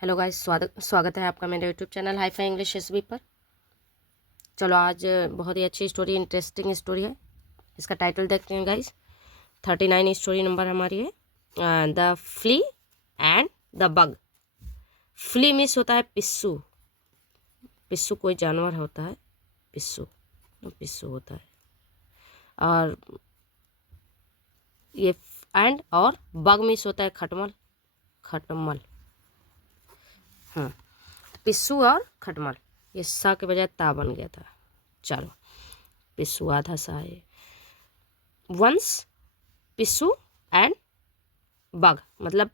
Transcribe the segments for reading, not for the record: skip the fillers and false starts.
Hello guys, स्वागत है आपका मेरे YouTube channel hi fi English SB पर। चलो आज बहुत ही अच्छी स्टोरी, इंटरेस्टिंग स्टोरी है। इसका टाइटल देखते हैं गाइस। 39 स्टोरी नंबर हमारी है the flea and the bug. Flea means होता है पिस्सू। पिस्सू कोई जानवर होता है, पिस्सू पिस्सू होता है। और ये एंड और बग मीन्स होता है खटमल। खटमल, हाँ, पिस्सू और खटमल, ये सा के बजाय ता बन गया था। चलो, पिस्सू आधा सा है। वंस पिस्सू एंड बग मतलब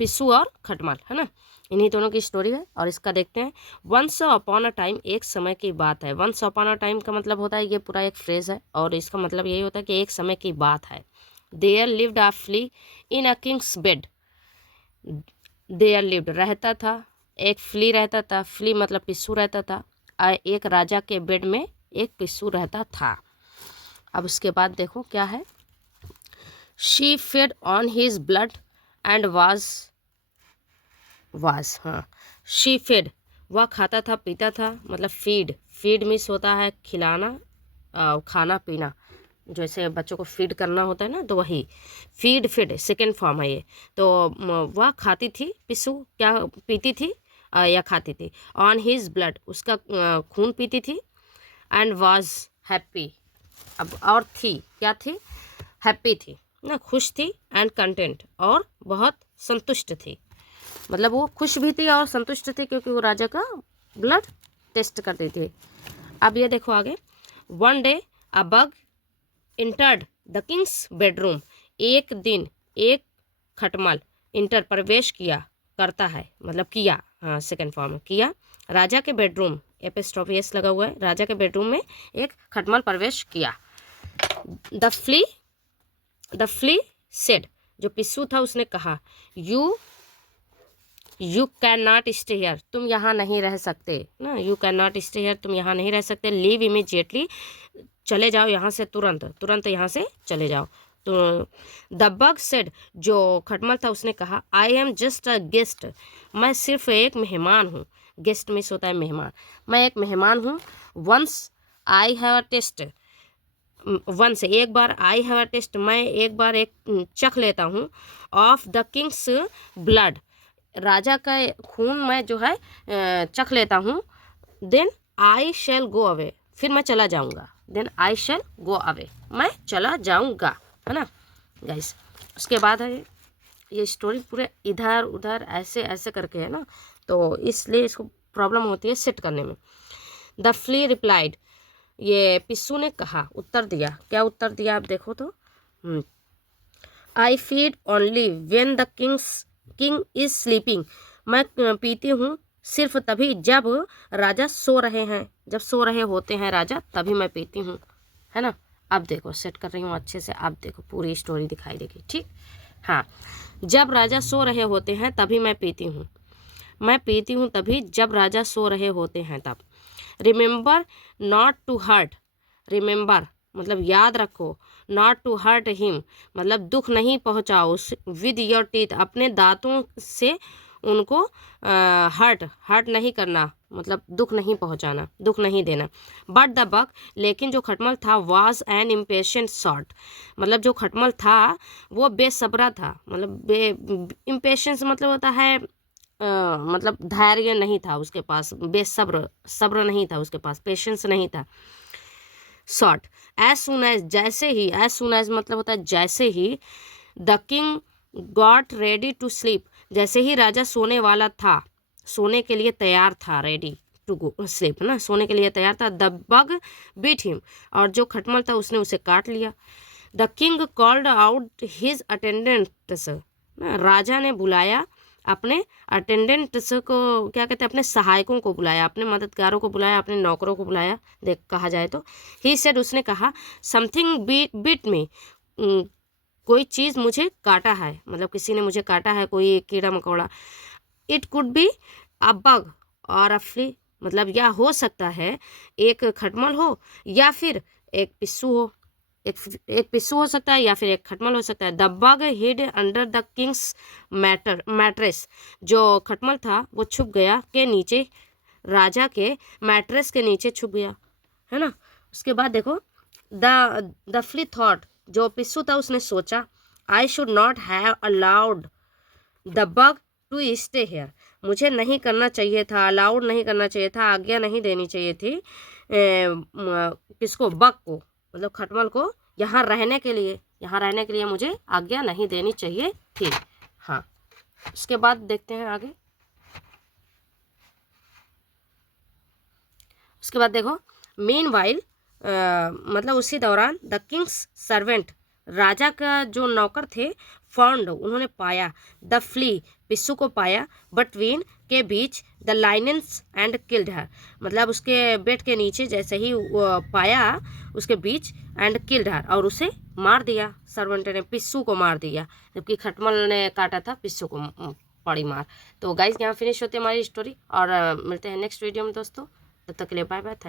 पिस्सू और खटमल, है ना। इन्हीं दोनों की स्टोरी है और इसका देखते हैं। वंस अपॉन अ टाइम, एक समय की बात है। वंस अपॉन अ टाइम का मतलब होता है, ये पूरा एक फ्रेज है और इसका मतलब यही होता है कि एक समय की बात है। There lived a flea in a king's bed. There lived रहता था, एक फ्ली रहता था। फ्ली मतलब पिस्सू रहता था। एक राजा के बेड में एक पिस्सू रहता था। अब उसके बाद देखो क्या है। She fed on his blood and was हाँ, शी फेड, वह खाता था पीता था। मतलब फीड, फीड मीन्स होता है खिलाना, खाना पीना। जैसे बच्चों को फीड करना होता है ना, तो वही फीड फीड सेकेंड फॉर्म है ये। तो वह खाती थी, पिस्सू क्या पीती थी या खाती थी। ऑन हिज ब्लड, उसका खून पीती थी। एंड वाज हैप्पी, अब और थी, क्या थी, हैप्पी थी ना, खुश थी। एंड कंटेंट, और बहुत संतुष्ट थी। मतलब वो खुश भी थी और संतुष्ट थी क्योंकि वो राजा का ब्लड टेस्ट करती थी। अब ये देखो आगे। One day a bug entered the Kings bedroom. एक दिन एक खटमल इंटर प्रवेश किया, करता है मतलब किया, हाँ सेकेंड फॉर्म में किया, राजा के बेडरूम। एपिस्ट्रोफी एस लगा हुआ है। राजा के बेडरूम में एक खटमल प्रवेश किया। द फ्ली सेड, जो पिस्सू था उसने कहा, you can not stay here, तुम यहाँ नहीं रह सकते ना। You can not stay here, तुम यहाँ नहीं रह सकते। लीव इमीजिएटली, चले जाओ यहाँ से, तुरंत तुरंत यहाँ से चले जाओ। तो द बग सेड, जो खटमल था उसने कहा, I am just a guest, मैं सिर्फ एक मेहमान हूँ। गेस्ट मिस होता है मेहमान, मैं एक मेहमान हूँ। Once I have a taste, once एक बार, आई हैव अ टेस्ट, मैं एक बार एक चख लेता हूँ। ऑफ द किंग्स ब्लड, राजा का खून मैं जो है चख लेता हूँ। Then I shell go away, फिर मैं चला जाऊँगा। Then I shell go away, मैं चला जाऊँगा, है ना गाइस। उसके बाद है ये स्टोरी पूरे इधर उधर ऐसे ऐसे करके है ना, तो इसलिए इसको प्रॉब्लम होती है सेट करने में। द फ्ली रिप्लाइड, ये पिस्सू ने कहा, उत्तर दिया। क्या उत्तर दिया आप देखो तो। I feed only when the king is sleeping, मैं पीती हूँ सिर्फ तभी जब राजा सो रहे हैं, जब सो रहे होते हैं राजा, तभी मैं पीती हूँ, है ना। अब देखो सेट कर रही हूँ अच्छे से, अब देखो पूरी स्टोरी दिखाई देगी, ठीक। हाँ, जब राजा सो रहे होते हैं तभी मैं पीती हूँ, मैं पीती हूँ तभी जब राजा सो रहे होते हैं तब। Remember not to hurt, remember मतलब याद रखो, नॉट टू हर्ट हिम मतलब दुख नहीं पहुँचाओ उस, विद योर टीथ अपने दांतों से उनको हर्ट हर्ट नहीं करना, मतलब दुख नहीं पहुँचाना, दुख नहीं देना। बट द बक, लेकिन जो खटमल था, वाज एन इम्पेशेंट सॉर्ट, मतलब जो खटमल था वो बेसब्रा था। मतलब इम्पेशेंस मतलब होता है मतलब धैर्य नहीं था उसके पास, बेसब्र, सब्र नहीं था उसके पास, पेशेंस नहीं था। शॉर्ट, एज सुन एज, जैसे ही, एज सुन एज मतलब होता है जैसे ही। The king got ready to sleep, जैसे ही राजा सोने वाला था, सोने के लिए तैयार था, रेडी टू गो स्लीप ना, सोने के लिए तैयार था। द बग बीट हिम, और जो खटमल था उसने उसे काट लिया। The king called out his attendants, राजा ने बुलाया अपने अटेंडेंट्स को, क्या कहते हैं, अपने सहायकों को बुलाया, अपने मददगारों को बुलाया, अपने नौकरों को बुलाया, देख कहा जाए तो। ही सेड, उसने कहा, समथिंग बीट मी, कोई चीज़ मुझे काटा है, मतलब किसी ने मुझे काटा है, कोई कीड़ा मकोड़ा। It could be a bug और अ फ्ली, मतलब या हो सकता है एक खटमल हो या फिर एक पिस्सू हो, एक पिस्सू हो सकता है या फिर एक खटमल हो सकता है। The bug hid under the king's mattress, जो खटमल था वो छुप गया के नीचे, राजा के मैट्रेस के नीचे छुप गया, है ना। उसके बाद देखो द फ्ली थॉट, जो पिस्सू था उसने सोचा, I should not have allowed the bug to stay here, मुझे नहीं करना चाहिए था, अलाउड नहीं करना चाहिए था, आज्ञा नहीं देनी चाहिए थी किसको, बग को, मतलब खटमल को यहाँ रहने के लिए मुझे आज्ञा नहीं देनी चाहिए थी। हाँ, उसके बाद देखते हैं आगे। उसके बाद देखो, मीन वाइल मतलब उसी दौरान द किंग्स सर्वेंट, राजा का जो नौकर थे, फाउंड उन्होंने पाया, द फ्ली पिस्सू को पाया, बटवीन के बीच the lioness and killed her, मतलब उसके बेड के नीचे जैसे ही पाया उसके बीच, एंड किल्ड हर, और उसे मार दिया, सर्वेंट ने पिस्सू को मार दिया, जबकि खटमल ने काटा था पिस्सू को पड़ी मार। तो गाइज यहाँ फिनिश होती है हमारी स्टोरी, और मिलते हैं नेक्स्ट वीडियो में दोस्तों, तब तक के लिए बाय बाय, थैंक